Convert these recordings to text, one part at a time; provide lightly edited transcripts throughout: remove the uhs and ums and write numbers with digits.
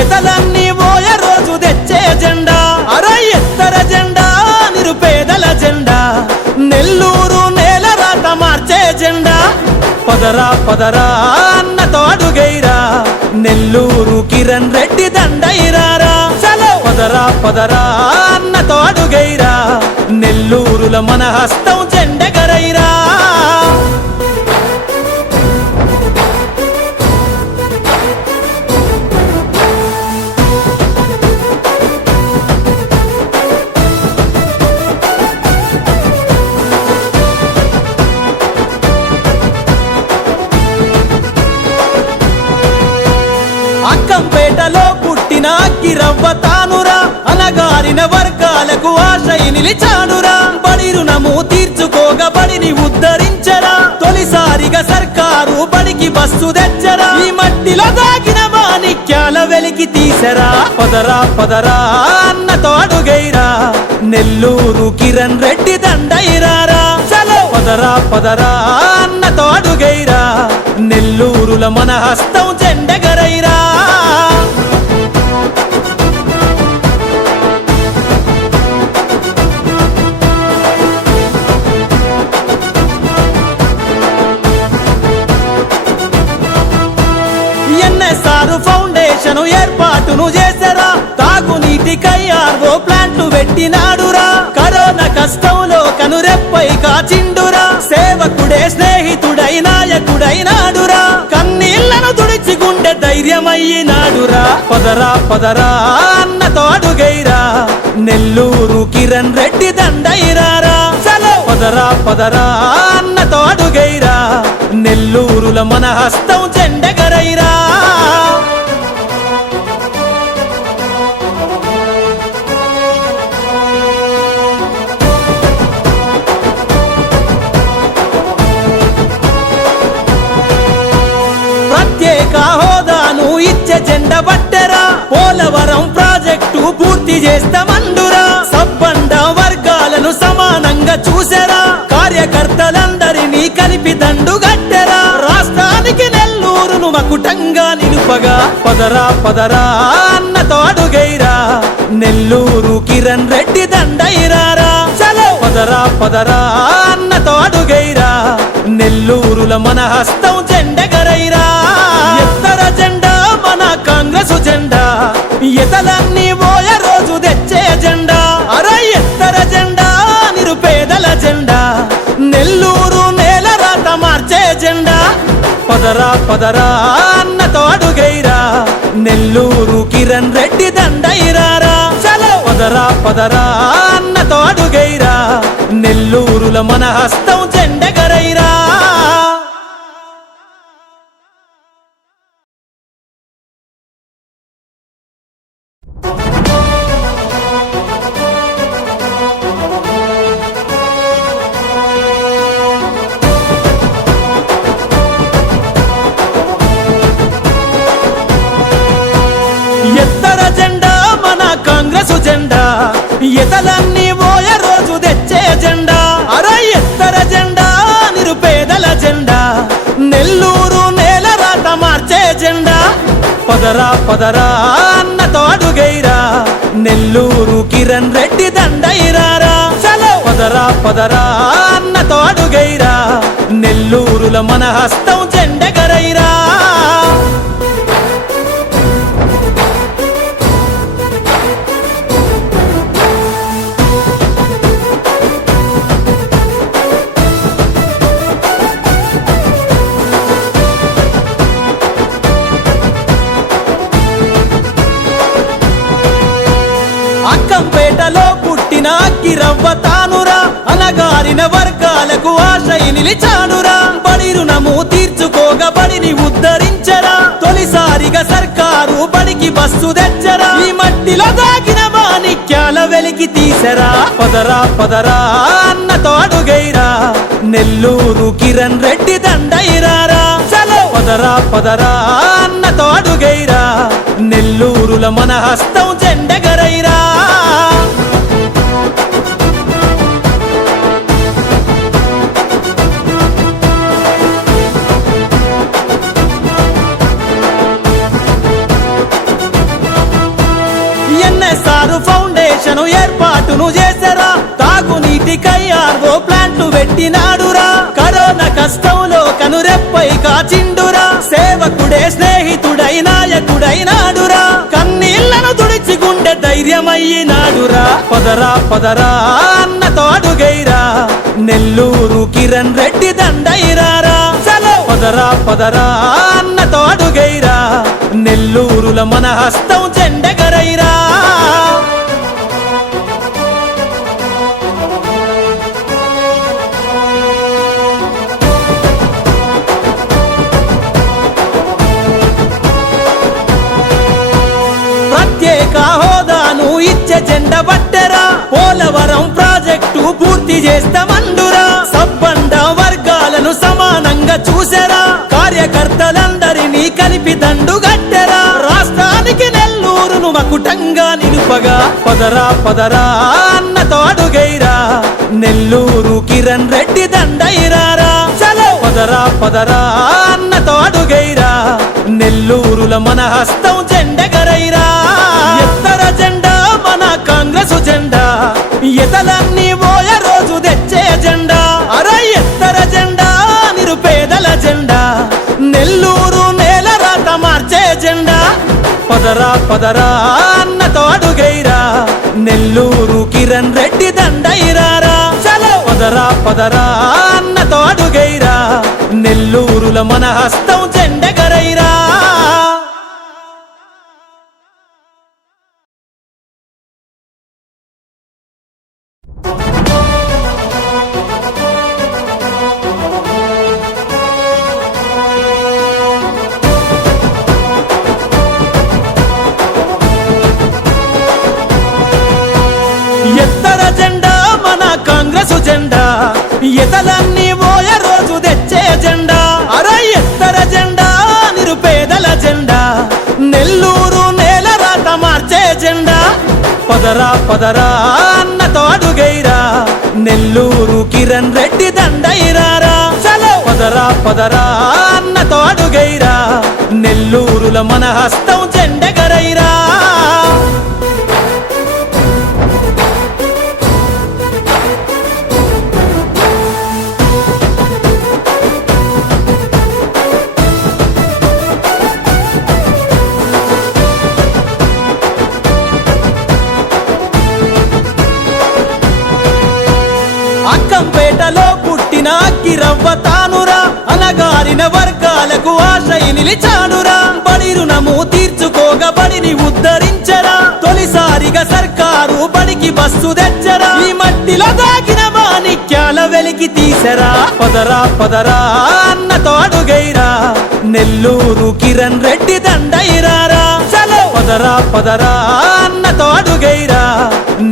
ఎతలన్నీ పోయే రోజు తెచ్చే జెండా అరే ఎత్తర జెండా నిరుపేదల జెండా నెల్లూరు నేల రాత మార్చే జెండా పదరా పదరా అన్నతో అడుగైరా నెల్లూరు కిరణ్ రెడ్డి దండైరారా చలో పదరా పదరా అన్నతో అడుగైరా నెల్లూరుల మన హస్తం జెండెగరైరా అక్కంపేటలో పుట్టిన అక్కిరవ్వ తానురా అనగారిన వర్గాలకు ఆశయి నిలిచాడురా బడి రుణము తీర్చుకోగా బడిని ఉద్ధరించరా తొలిసారిగా సర్కారు బడికి బస్సు తెచ్చరా ఈ మట్టిలో దాగిన మాణిక్యాల వెలికి తీసరా పదరా పదరా అన్నతో అడుగైరా నెల్లూరు కిరణ్ రెడ్డి దండైరారా చలో పదరా పదరా అన్నతో అడుగైరా నెల్లూరుల మన హస్తం జెండెగరైరా ఎన్ఎస్ఆర్ ఫౌండేషన్ ఏర్పాటును చేసరా తాగునీటికై ఆర్వో ప్లాంట్లు పెట్టినాడురా కరోనా కష్టంలో కనురెప్పై కాచిండురా సేవకుడే స్నేహితుడై నాయకుడైనాడురా కన్నీళ్లను తుడిచి గుండె ధైర్యమయ్యినాడురా పదరా పదరా అన్నతో అడుగైరా నెల్లూరు కిరణ్ రెడ్డి దండైరారా చలో పదరా పదరా అన్నతో అడుగైరా నెల్లూరుల మన హస్తం జెండెగరైరా ప్రత్యేక హోదాను ఇచ్చే జెండా బట్టెరా పోలవరం ప్రాజెక్టు పూర్తి చేస్తామండురా సబ్బండ వర్గాలను సమానంగా చూసెరా కార్యకర్తలందరినీ కలిపి దండుగట్టెరా రాష్ట్రానికి నెల్లూరును మకుటంగా నిలుపగా పదరా పదరా అన్నతో అడుగైరా నెల్లూరు కిరణ్ రెడ్డి దండైరారా చలో పదరా పదరా అన్నతో అడుగైరా నెల్లూరుల మన హస్తం జెండెగరైరా ఎత్తర జెండా మన కాంగ్రెస్ జెండా ఎతలన్నీ పోయే రోజు తెచ్చే జెండా అరే ఎత్తర జెండా నిరుపేదల జెండా నెల్లూరు నేల రాత మార్చే జెండా పదరా పదరా అన్నతో అడుగైరా నెల్లూరు కిరణ్ రెడ్డి దండైరారా చలో పదరా పదరా అన్నతో అడుగైరా నెల్లూరుల మన హస్తం జెండెగరైరా ఎత్తర జెండా మన కాంగ్రెస్ జెండా ఎతలన్నీ పోయే రోజు తెచ్చే జెండా అరే ఎత్తర జెండా నిరుపేదల జెండా నెల్లూరు నేల రాత మార్చే జెండా పదరా పదరా అన్నతో అడుగైరా నెల్లూరు కిరణ్ రెడ్డి దండైరారా చలో పదరా పదరా అన్నతో అడుగైరా నెల్లూరుల మన హస్తం జెండెగరైరా అక్కంపేటలో పుట్టిన అక్కిరవ్వ తానురా అనగారిన వర్గాలకు ఆశయి నిలిచాడురా బడి రుణము తీర్చుకోగా బడిని ఉద్ధరించరా తొలిసారిగా సర్కారు బడికి బస్సు తెచ్చరా ఈ మట్టిలో దాగిన మాణిక్యాల వెలికి తీసరా పదరా పదరా అన్నతో అడుగైరా నెల్లూరు కిరణ్ రెడ్డి దండైరారా చలో పదరా పదరా అన్నతో అడుగైరా నెల్లూరుల మన హస్తం జెండెగరైరా ఎన్ఎస్ఆర్ ఫౌండేషన్ ఏర్పాటును చేసరా తాగునీటికై ఆర్వో ప్లాంట్లు పెట్టినాడురా కరోనా కష్టంలో కనురెప్పై కాచిండురా సేవకుడే స్నేహితుడై నాయకుడైనాడురా కన్నీళ్లను తుడిచి గుండె ధైర్యమయ్యినాడురా పదరా పదరా అన్నతో అడుగైరా నెల్లూరు కిరణ్ రెడ్డి దండైరారా చలో పదరా పదరా అన్నతో అడుగైరా నెల్లూరుల మన హస్తం జెండెగరైరా ప్రత్యేక హోదాను ఇచ్చే జెండా పట్టెరా పోలవరం ప్రాజెక్టు పూర్తి చేస్తామండురా సబ్బండ వర్గాలను సమానంగా చూసెరా కార్యకర్తలందరినీ కలిపి దండుగట్టెరా రాష్ట్రానికి నెల్లూరును మకుటంగా నిలుపగా పదరా పదరా అన్నతో అడుగైరా నెల్లూరు కిరణ్ రెడ్డి దండైరారా చలో పదరా పదరా అన్నతో అడుగైరా నెల్లూరుల మన హస్తం జెండెగరైరా ఎత్తర జెండా మన కాంగ్రెస్ జెండా ఎతలన్నీ పోయ రోజు తెచ్చే జెండా అర ఎత్తర జెండా నిరుపేదల జెండా నెల్లూరు నేల రాత మార్చే జెండా పదరా పదరా అన్నతో అడుగైరా నెల్లూరు కిరణ్ రెడ్డి దండైరారా చలో పదరా పదరా అన్నతో అడుగైరా నెల్లూరుల మన హస్తం జెండెగరైరా ఎత్తర జెండా మన కాంగ్రెస్ జెండా ఎతలన్నీ పోయ రోజు తెచ్చే జెండా అర ఎత్తర జెండా నిరుపేదల జెండా నెల్లూరు నేల రాత మార్చే జెండా పదరా పదరా అన్నతో అడుగైరా నెల్లూరు కిరణ్ రెడ్డి దండైరారా చలో పదరా పదరా అన్నతో అడుగైరా నెల్లూరుల మన హస్తం జెండెగరైరా అక్కంపేటలో పుట్టిన అక్కిరవ్వ తానురా అనగారిన వర్గాలకు ఆశై నిలిచాడురా బడి రుణము తీర్చుకోగా బడిని ఉద్ధరించరా తొలిసారిగా సర్కారు బడికి బస్సు తెచ్చరా ఈ మట్టిలో దాగిన మాణిక్యాల వెలికి తీసరా పదరా పదరా అన్నతో అడుగైరా నెల్లూరు కిరణ్ రెడ్డి దండైరారా చలో పదరా పదరా అన్నతో అడుగైరా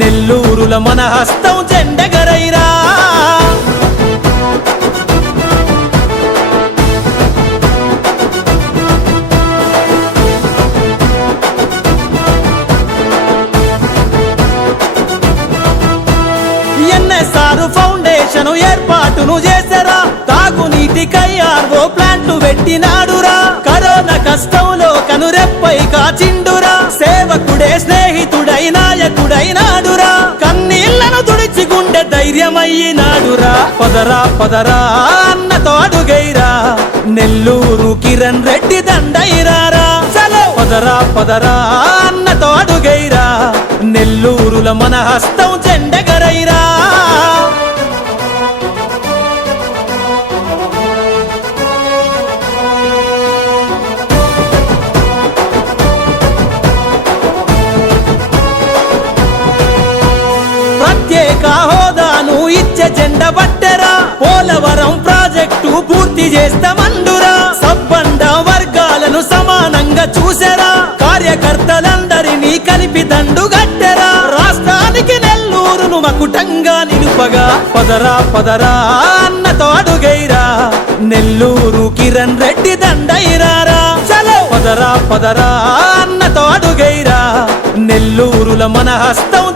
నెల్లూరుల మన హస్తం జెండెగరైరా ఎన్ఎస్ఆర్ ఫౌండేషన్ ఏర్పాటును చేసరా తాగునీటికై ఆర్వో ప్లాంట్లు పెట్టినాడురా కరోనా కష్టంలో కనురెప్పై కాచిండురా సేవకుడే స్నేహితుడై నాయకుడైనాడురా కన్నీళ్లను తుడిచి గుండె ధైర్యమయ్యినాడురా పదరా పదరా అన్నతో అడుగైరా నెల్లూరు కిరణ్ రెడ్డి దండైరారా చలో పదరా పదరా అన్నతో అడుగైరా నెల్లూరుల మన హస్తం జెండెగరైరా ప్రత్యేక హోదాను ఇచ్చే జెండా పట్టెరా పోలవరం ప్రాజెక్టు పూర్తి చేస్తామండురా సబ్బండ వర్గాలను సమానంగా చూసెరా కార్యకర్తలందరినీ కలిపి దండుగట్టెరా రాష్ట్రానికి నెల్లూరును మకుటంగా నిలుపగా పదరా పదరా అన్నతో అడుగైరా నెల్లూరు కిరణ్ రెడ్డి దండైరారా చలో పదరా పదరా అన్నతో అడుగైరా నెల్లూరుల మన హస్తం